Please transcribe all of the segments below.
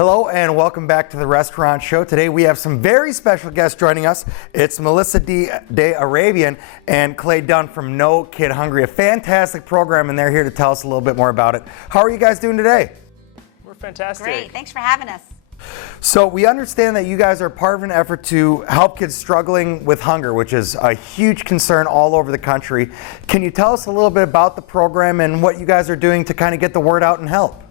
Hello and welcome back to the Restaurant Show. Today we have some very special guests joining us. It's Melissa de Arabian and Clay Dunn from No Kid Hungry, a fantastic program, and they're here to tell us a little bit more about it. How are you guys doing today? We're fantastic. Great, thanks for having us. So we understand that you guys are part of an effort to help kids struggling with hunger, which is a huge concern all over the country. Can you tell us a little bit about the program and what you guys are doing to kind of get the word out and help?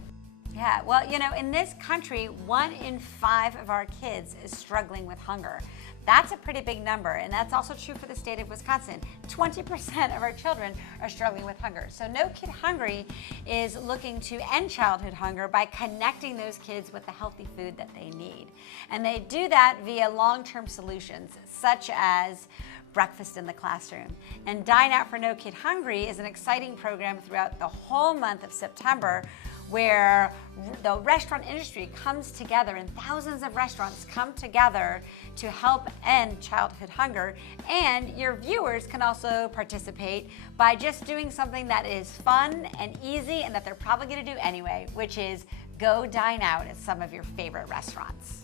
Yeah, well, in this country, 1 in 5 of our kids is struggling with hunger. That's a pretty big number, and that's also true for the state of Wisconsin. 20% of our children are struggling with hunger. So No Kid Hungry is looking to end childhood hunger by connecting those kids with the healthy food that they need. And they do that via long-term solutions, such as breakfast in the classroom. And Dine Out for No Kid Hungry is an exciting program throughout the whole month of September, where the restaurant industry comes together and thousands of restaurants come together to help end childhood hunger. And your viewers can also participate by just doing something that is fun and easy and that they're probably gonna do anyway, which is go dine out at some of your favorite restaurants.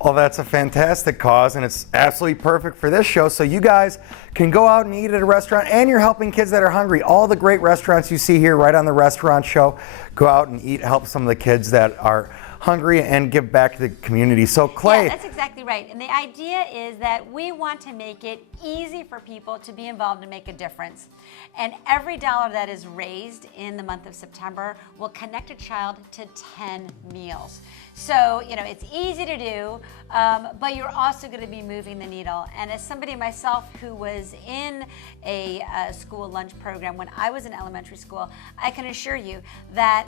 Well, that's a fantastic cause, and it's absolutely perfect for this show. So you guys can go out and eat at a restaurant, and you're helping kids that are hungry. All the great restaurants you see here right on the Restaurant Show, go out and eat, help some of the kids that are hungry, and give back to the community. So Clay. Yeah, that's exactly right. And the idea is that we want to make it easy for people to be involved and make a difference. And every dollar that is raised in the month of September will connect a child to 10 meals. So, it's easy to do, but you're also going to be moving the needle. And as somebody myself who was in a school lunch program when I was in elementary school, I can assure you that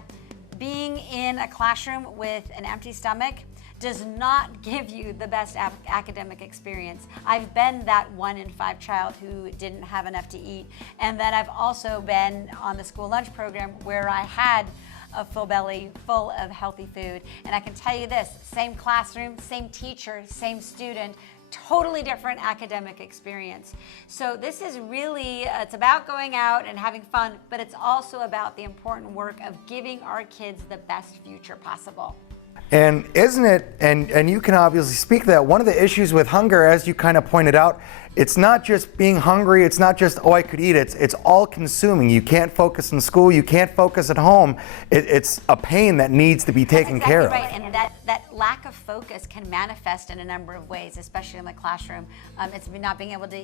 being in a classroom with an empty stomach does not give you the best academic experience. I've been that 1 in 5 child who didn't have enough to eat. And then I've also been on the school lunch program where I had a full belly full of healthy food. And I can tell you this, same classroom, same teacher, same student, totally different academic experience. So this is really, it's about going out and having fun, but it's also about the important work of giving our kids the best future possible. And isn't it, and you can obviously speak to that, one of the issues with hunger, as you kind of pointed out, it's not just being hungry, it's not just, oh, I could eat, it's all consuming. You can't focus in school, you can't focus at home. It's a pain that needs to be taken care of. That's exactly right, and that lack of focus can manifest in a number of ways, especially in the classroom. It's not being able to,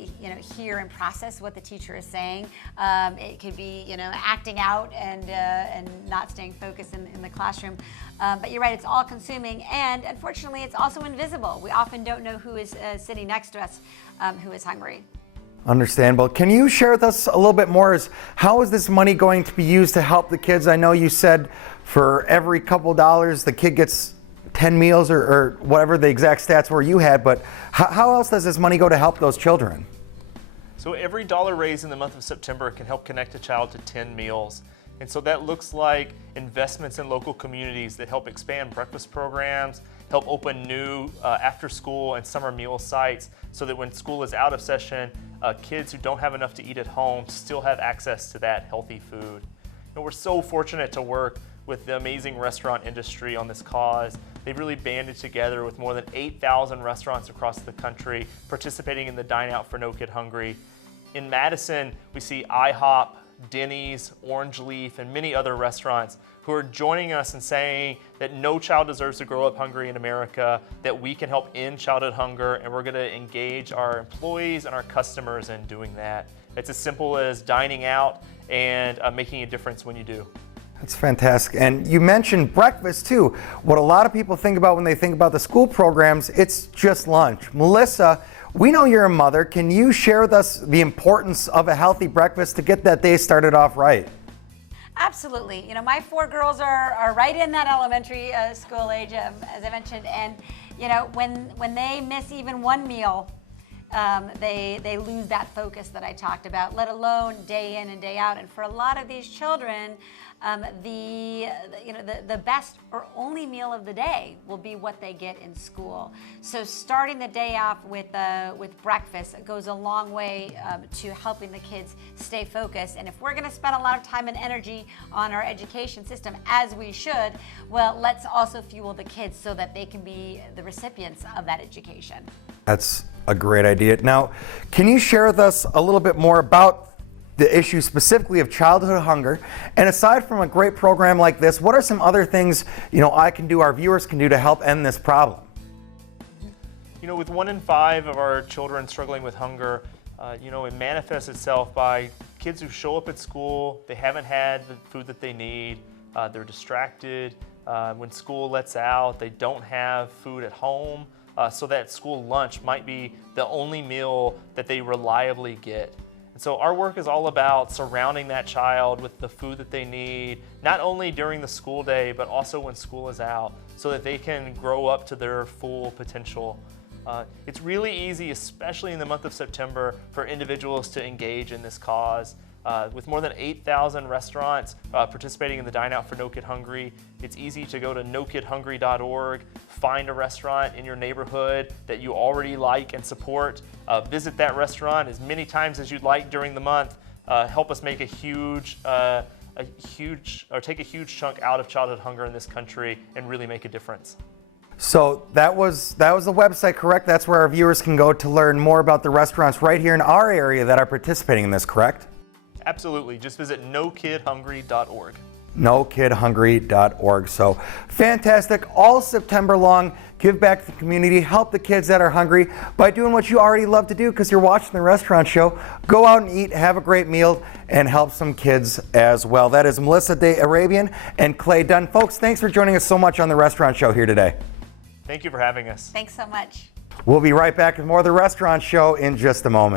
hear and process what the teacher is saying. It could be, acting out and not staying focused in the classroom. But you're right, it's all consuming, and unfortunately, it's also invisible. We often don't know who is sitting next to us who is hungry. Understandable. Can you share with us a little bit more? How is this money going to be used to help the kids? I know you said for every couple dollars, the kid gets 10 meals or whatever the exact stats were you had, but how else does this money go to help those children? So every dollar raised in the month of September can help connect a child to 10 meals. And so that looks like investments in local communities that help expand breakfast programs, help open new after school and summer meal sites so that when school is out of session, kids who don't have enough to eat at home still have access to that healthy food. And we're so fortunate to work with the amazing restaurant industry on this cause. They've really banded together with more than 8,000 restaurants across the country participating in the Dine Out for No Kid Hungry. In Madison, we see IHOP, Denny's, Orange Leaf, and many other restaurants who are joining us and saying that no child deserves to grow up hungry in America, that we can help end childhood hunger, and we're gonna engage our employees and our customers in doing that. It's as simple as dining out and making a difference when you do. That's fantastic. And you mentioned breakfast too. What a lot of people think about when they think about the school programs, it's just lunch. Melissa, we know you're a mother. Can you share with us the importance of a healthy breakfast to get that day started off right? Absolutely. My 4 girls are right in that elementary school age, as I mentioned, and when they miss even one meal, they lose that focus that I talked about, let alone day in and day out. And for a lot of these children, the best or only meal of the day will be what they get in school. So starting the day off with breakfast goes a long way to helping the kids stay focused. And if we're going to spend a lot of time and energy on our education system, as we should, well, let's also fuel the kids so that they can be the recipients of that education. That's a great idea. Now, can you share with us a little bit more about the issue specifically of childhood hunger? And aside from a great program like this, what are some other things, I can do, our viewers can do to help end this problem? With 1 in 5 of our children struggling with hunger, it manifests itself by kids who show up at school, they haven't had the food that they need, they're distracted. When school lets out, they don't have food at home, so that school lunch might be the only meal that they reliably get. And so our work is all about surrounding that child with the food that they need, not only during the school day, but also when school is out, so that they can grow up to their full potential. It's really easy, especially in the month of September, for individuals to engage in this cause. With more than 8,000 restaurants participating in the Dine Out for No Kid Hungry, it's easy to go to nokidhungry.org, find a restaurant in your neighborhood that you already like and support, visit that restaurant as many times as you'd like during the month, help us make take a huge chunk out of childhood hunger in this country and really make a difference. So that was the website, correct? That's where our viewers can go to learn more about the restaurants right here in our area that are participating in this, correct? Absolutely. Just visit nokidhungry.org. nokidhungry.org. So fantastic. All September long, give back to the community, help the kids that are hungry by doing what you already love to do because you're watching the restaurant show. Go out and eat, have a great meal, and help some kids as well. That is Melissa De Arabian and Clay Dunn. Folks, thanks for joining us so much on the restaurant show here today. Thank you for having us. Thanks so much. We'll be right back with more of the restaurant show in just a moment.